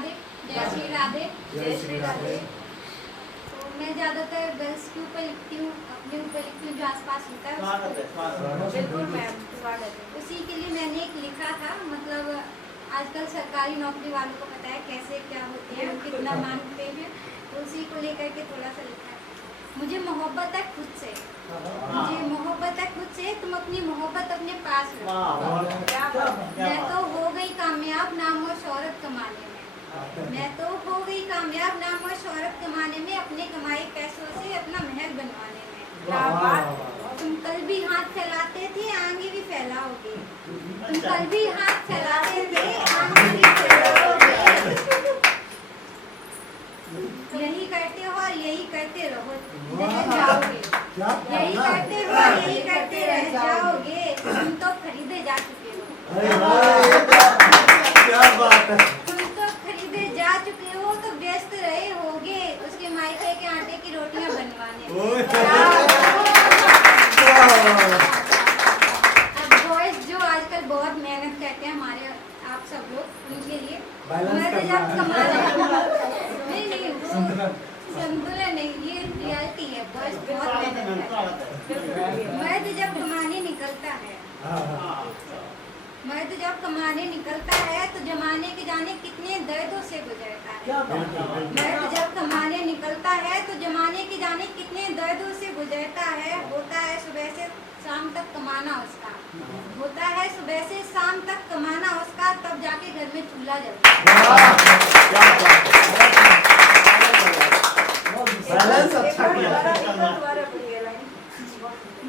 राधे। जय श्री राधे। जय श्री राधे। तो मैं ज़्यादातर गर्ल्स के ऊपर लिखती हूँ, अपने ऊपर लिखती हूँ, जो आसपास होता है बिल्कुल मैम, स्वागत है। उसी के लिए मैंने एक लिखा था। मतलब आजकल सरकारी नौकरी वालों को पता है कैसे क्या होते हैं, कितना मांगते हैं, तो उसी को लेकर के थोड़ा सा लिखा है। मुझे मोहब्बत है खुद से, मुझे मोहब्बत है खुद से, तुम अपनी मोहब्बत अपने पास रखो। मैं तो हो गई कामयाब नाम और शोहरत कमाने में, मैं तो हो गई कामयाब नाम और शोहरत कमाने में, अपने कमाए पैसों से अपना महल बनवाने में। तुम कल भी हाथ फैलाते थे, आगे भी फैलाओगे। तुम कल भी हाथ फैलाते थे, आगे भी फैलाओगे। यही करते हो और यही करते रहो, रह जाओगे। यही करते हो और यही करते रह जाओगे। तुम तो खरीदे जा चुके हो। क्या बात है। तुम तो खरीदे जा चुके हो, तो व्यस्त रहे होगे उसके मायके के आटे की रोटियां बनवाने में। अब बॉयज जो आजकल बहुत मेहनत करते हैं, हमारे आप सब लोग, उनके लिए मैं जब कमाने नहीं संतुलन नहीं, ये रियलिटी है। बॉयज बहुत मेहनत करते हैं। मर्द जब कमाने निकलता है, मर्द जब कमाने निकलता है तो जमाने के जाने कितने दर्दों से गुजरता है। मर्द जब कमाने निकलता है तो जमाने के जाने कितने दर्दों से गुजरता है। होता है सुबह से शाम तक कमाना उसका, होता है सुबह से शाम तक कमाना उसका, तब जाके घर में चूल्हा जलता है।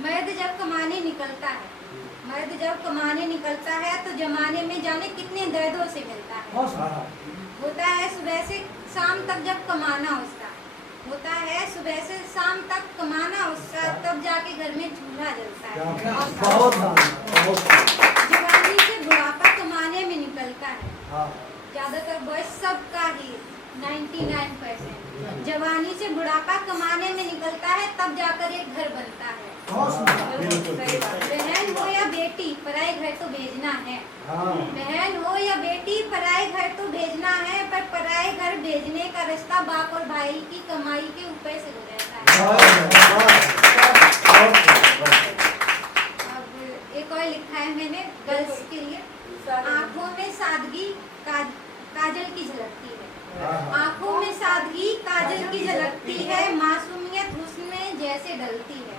मर्द जब कमाने निकलता है, मर्द जब कमाने निकलता है तो जमाने में जाने कितने दर्दों से मिलता है। होता है सुबह से शाम तक जब कमाना उसका, होता है सुबह से शाम तक कमाना उसका, तब जाके घर में चूल्हा जलता है। जवानी से बुढ़ापा कमाने में निकलता है। ज्यादातर बॉयज सबका ही 99% जवानी से बुढ़ापा कमाने में निकलता है, तब जाकर एक घर बनता है। बहन हो या बेटी पराए घर तो भेजना है, बहन हो या बेटी पराए घर तो भेजना है, पर पराए घर भेजने का रास्ता बाप और भाई की कमाई के ऊपर से गुजरता है। अब एक और लिखा है मैंने गर्ल्स के लिए। आँखों में सादगी काजल की झलकती है, आँखों में सादगी काजल की झलकती है, मासूमियत हुस्न में जैसे डलती है,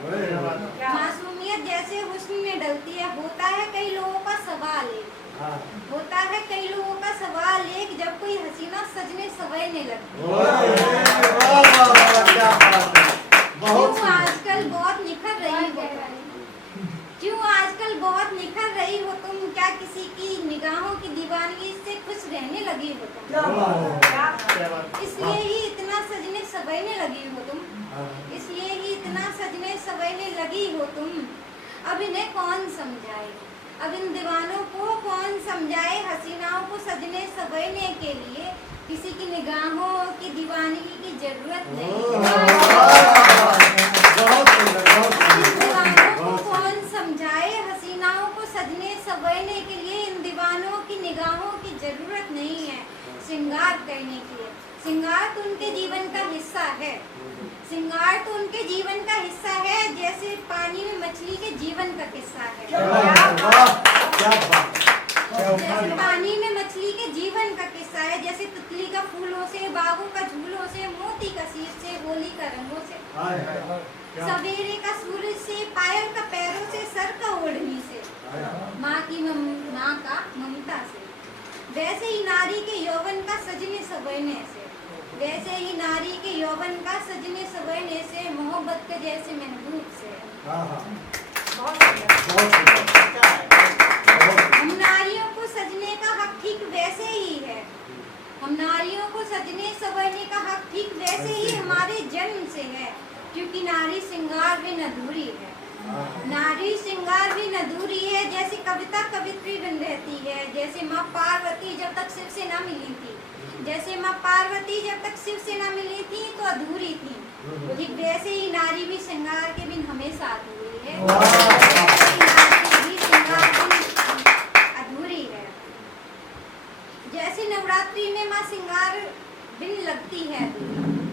मासूमियत जैसे हुस्न में डलती है। होता है कई लोगों का सवाल एक, होता है कई लोगों का सवाल एक, जब कोई हसीना सजने सवरने लगती क्यों आजकल बहुत निखर रही हो, क्यों आजकल बहुत निखर रही हो तुम, क्या किसी की निगाहों की दीवानगी से खुश रहने लगी हो तुम, इसलिए ही इतना सजने सवरने लगी हो तुम, इसलिए ही इतना सजने सवरने लगी हो तुम। अब इन्हें कौन समझाए, अब इन दीवानों को कौन समझाए, हसीनाओं को सजने सवरने के लिए किसी की निगाहों की दीवानगी की जरूरत नहीं है। कौन समझाए, हसीनाओं को सजने सवरने के लिए इन दीवानों की निगाहों की जरूरत नहीं है। श्रृंगार करने के लिए, श्रृंगार तो उनके जीवन का हिस्सा है, श्रृंगार तो उनके जीवन का हिस्सा है, जैसे पानी में मछली के जीवन का किस्सा है। जैसे पानी में मछली के जीवन का किस्सा है, जैसे तितली का फूलों से, बागों का झूलों से, मोती का शीर से, होली का रंगों से, सवेरे का सूरज से, पायल का पैरों से, सर का ओढ़नी से, माँ का ममता से, वैसे ही नारी के यौवन का सजने सवरने से, वैसे ही नारी के यौवन का सजने सवरने से, मोहब्बत के जैसे महबूब से। हम नारियों को सजने का हक ठीक वैसे ही है, हम नारियों को सजने सवरने का हक ठीक वैसे ही हमारे जन्म से है, क्योंकि नारी श्रृंगार बिन अधूरी है, नारी श्रृंगार बिन अधूरी है। जैसे कविता कवित्री बन रहती है, जैसे माँ पार्वती जब तक शिव से न मिली थी, जैसे माँ पार्वती जब तक शिव से न मिली थी तो अधूरी थी, ठीक वैसे ही नारी भी श्रृंगार के बिन हमेशा अधूरी है, नारी भी श्रृंगार बिन अधूरी है। जैसे नवरात्रि में माँ श्रृंगार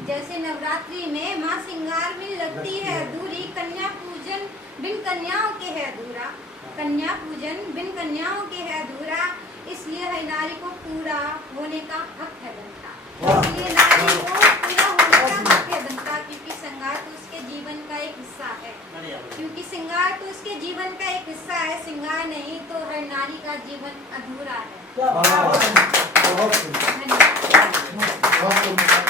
जैसे नवरात्रि में माँ श्रृंगार में लगती है अधूरी, कन्या पूजन बिन कन्याओं के है अधूरा, कन्या पूजन बिन कन्याओं के है अधूरा, इसलिए है नारी को पूरा होने का हक है बनता, इसलिए नारी को पूरा होने का हक है बनता, क्योंकि श्रृंगार तो उसके जीवन का एक हिस्सा है, क्योंकि श्रृंगार तो उसके जीवन का एक हिस्सा है, श्रृंगार नहीं तो हर नारी का जीवन अधूरा है। बहुत सुंदर। धन्यवाद। बहुत सुंदर।